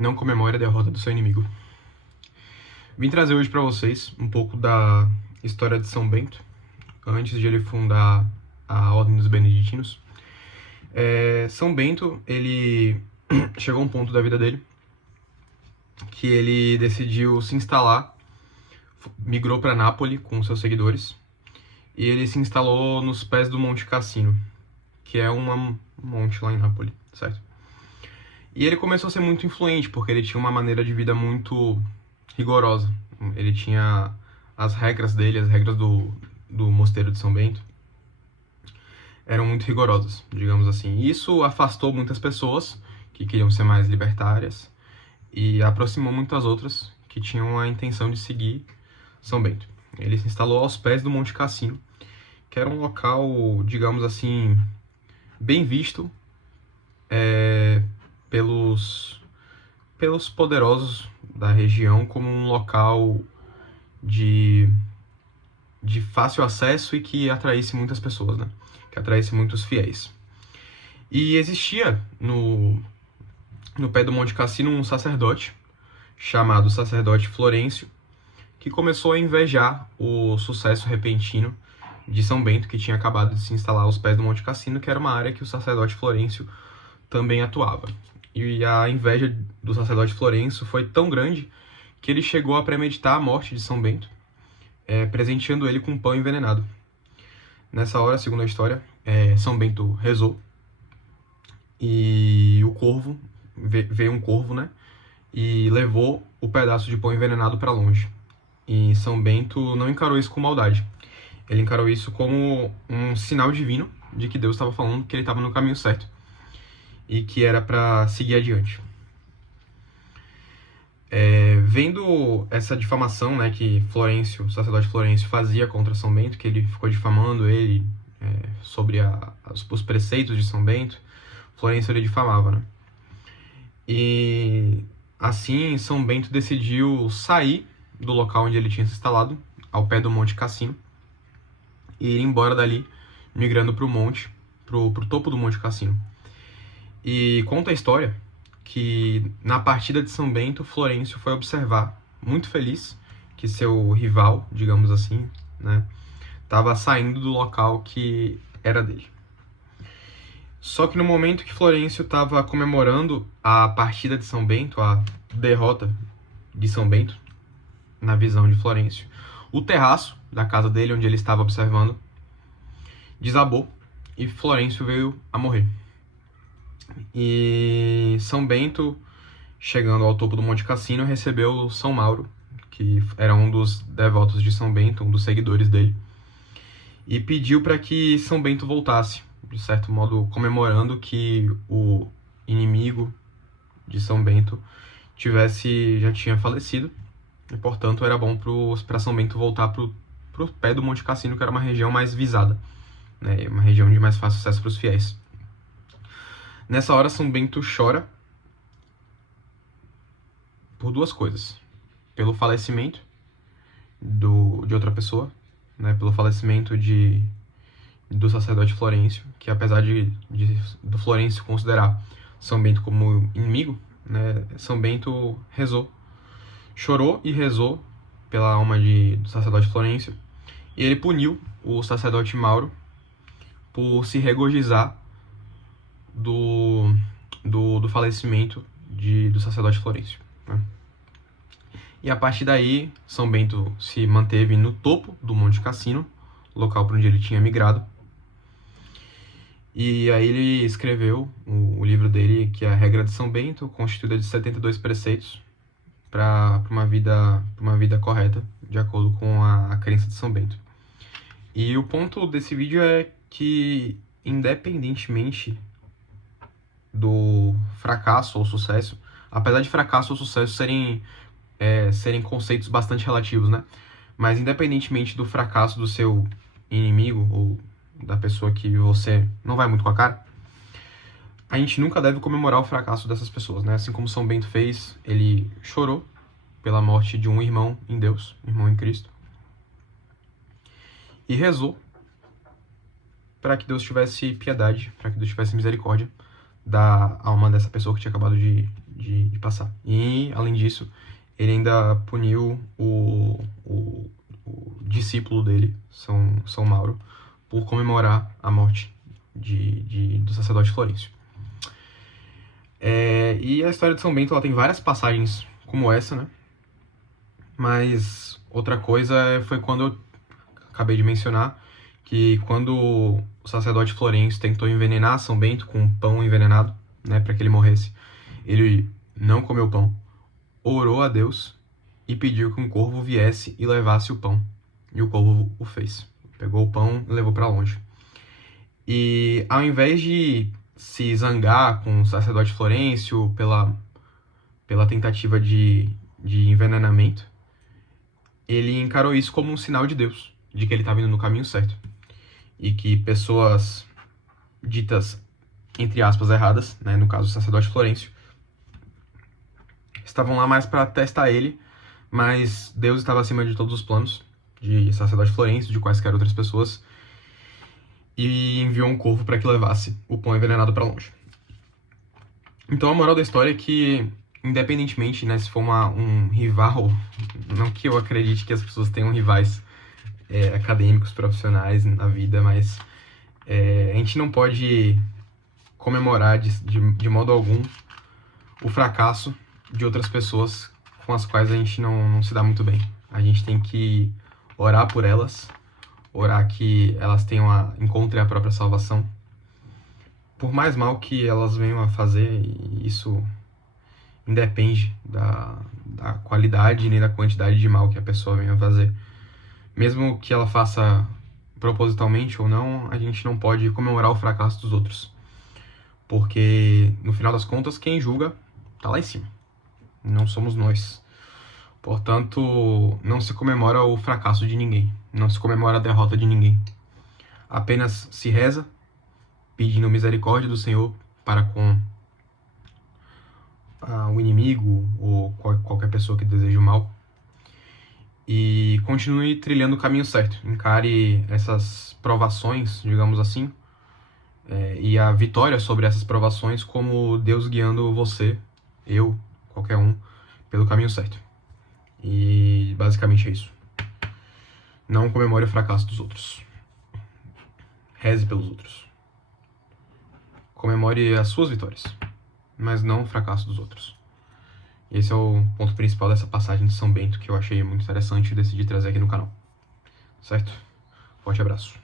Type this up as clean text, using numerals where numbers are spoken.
não comemore a derrota do seu inimigo. Vim trazer hoje para vocês um pouco da história de São Bento, antes de ele fundar a Ordem dos Beneditinos. São Bento, ele chegou a um ponto da vida dele que ele decidiu se instalar, migrou para Nápoles com seus seguidores, e ele se instalou nos pés do Monte Cassino, que é um monte lá em Nápoles, certo? E ele começou a ser muito influente, porque ele tinha uma maneira de vida muito rigorosa. Ele tinha as regras dele, as regras do Mosteiro de São Bento, eram muito rigorosas, digamos assim. Isso afastou muitas pessoas que queriam ser mais libertárias e aproximou muitas outras que tinham a intenção de seguir São Bento. Ele se instalou aos pés do Monte Cassino, que era um local, digamos assim, bem visto pelos poderosos da região como um local de fácil acesso e que atraísse muitas pessoas, né? Que atraísse muitos fiéis. E existia no pé do Monte Cassino um sacerdote chamado sacerdote Florêncio, que começou a invejar o sucesso repentino de São Bento, que tinha acabado de se instalar aos pés do Monte Cassino, que era uma área que o sacerdote Florêncio também atuava. E a inveja do sacerdote Florêncio foi tão grande que ele chegou a premeditar a morte de São Bento, presenteando ele com pão envenenado. Nessa hora, segundo a história, São Bento rezou e o corvo, veio um corvo, né? E levou o pedaço de pão envenenado para longe. E São Bento não encarou isso com maldade. Ele encarou isso como um sinal divino de que Deus estava falando que ele estava no caminho certo e que era para seguir adiante. Vendo essa difamação, né, que Florêncio, o sacerdote Florêncio, fazia contra São Bento, que ele ficou difamando ele sobre os preceitos de São Bento, Florêncio ele difamava, né? E assim São Bento decidiu sair do local onde ele tinha se instalado, ao pé do Monte Cassino, e ir embora dali, migrando para o monte, pro topo do Monte Cassino. E conta a história que na partida de São Bento, Florêncio foi observar, muito feliz, que seu rival, digamos assim, né, estava saindo do local que era dele. Só que no momento que Florêncio estava comemorando a partida de São Bento, a derrota de São Bento, na visão de Florêncio, o terraço da casa dele, onde ele estava observando, desabou e Florêncio veio a morrer. E São Bento, chegando ao topo do Monte Cassino, recebeu São Mauro, que era um dos devotos de São Bento, um dos seguidores dele, e pediu para que São Bento voltasse, de certo modo comemorando que o inimigo de São Bento já tinha falecido, e portanto era bom para São Bento voltar pro pé do Monte Cassino, que era uma região mais visada, né, uma região de mais fácil acesso para os fiéis. Nessa hora, São Bento chora por duas coisas. Pelo falecimento de outra pessoa, né, pelo falecimento do sacerdote Florêncio, que apesar do Florêncio considerar São Bento como inimigo, né, São Bento chorou e rezou pela alma do sacerdote Florêncio, e ele puniu o sacerdote Mauro por se regozijar do falecimento do sacerdote Florêncio, né? E a partir daí, São Bento se manteve no topo do Monte Cassino, local para onde ele tinha migrado. E aí ele escreveu o livro dele, que é a Regra de São Bento, constituída de 72 preceitos para uma vida correta, de acordo com a crença de São Bento. E o ponto desse vídeo é que, independentemente do fracasso ou sucesso, apesar de fracasso ou sucesso serem conceitos bastante relativos, né? Mas independentemente do fracasso do seu inimigo ou da pessoa que você não vai muito com a cara, a gente nunca deve comemorar o fracasso dessas pessoas, né? Assim como São Bento fez, ele chorou pela morte de um irmão em Deus, irmão em Cristo, e rezou para que Deus tivesse piedade, para que Deus tivesse misericórdia da alma dessa pessoa que tinha acabado de de passar. E, além disso, ele ainda puniu o discípulo dele, São Mauro, por comemorar a morte do sacerdote Florencio. E a história de São Bento ela tem várias passagens como essa, né? Mas outra coisa foi quando eu acabei de mencionar, que quando o sacerdote Florencio tentou envenenar São Bento com pão envenenado, né, para que ele morresse, ele não comeu pão, orou a Deus e pediu que um corvo viesse e levasse o pão. E o corvo o fez. Pegou o pão e levou para longe. E ao invés de se zangar com o sacerdote Florencio pela tentativa de envenenamento, ele encarou isso como um sinal de Deus, de que ele estava indo no caminho certo. E que pessoas ditas, entre aspas, erradas, né, no caso o sacerdote Florencio, estavam lá mais para testar ele, mas Deus estava acima de todos os planos, de sacerdote Florencio, de quaisquer outras pessoas, e enviou um corvo para que levasse o pão envenenado para longe. Então a moral da história é que, independentemente, né, se for um rival, não que eu acredite que as pessoas tenham rivais acadêmicos, profissionais na vida, mas a gente não pode comemorar de modo algum o fracasso de outras pessoas com as quais a gente não se dá muito bem. A gente tem que orar por elas, orar que elas encontrem a própria salvação. Por mais mal que elas venham a fazer, isso independe da qualidade nem da quantidade de mal que a pessoa venha a fazer. Mesmo que ela faça propositalmente ou não, a gente não pode comemorar o fracasso dos outros. Porque, no final das contas, quem julga tá lá em cima. Não somos nós. Portanto, não se comemora o fracasso de ninguém. Não se comemora a derrota de ninguém. Apenas se reza, pedindo misericórdia do Senhor para com o inimigo ou qualquer pessoa que deseje o mal. E continue trilhando o caminho certo. Encare essas provações, digamos assim, e a vitória sobre essas provações como Deus guiando você, eu, qualquer um, pelo caminho certo. E basicamente é isso. Não comemore o fracasso dos outros. Reze pelos outros. Comemore as suas vitórias, mas não o fracasso dos outros. Esse é o ponto principal dessa passagem de São Bento que eu achei muito interessante e decidi trazer aqui no canal. Certo? Forte abraço.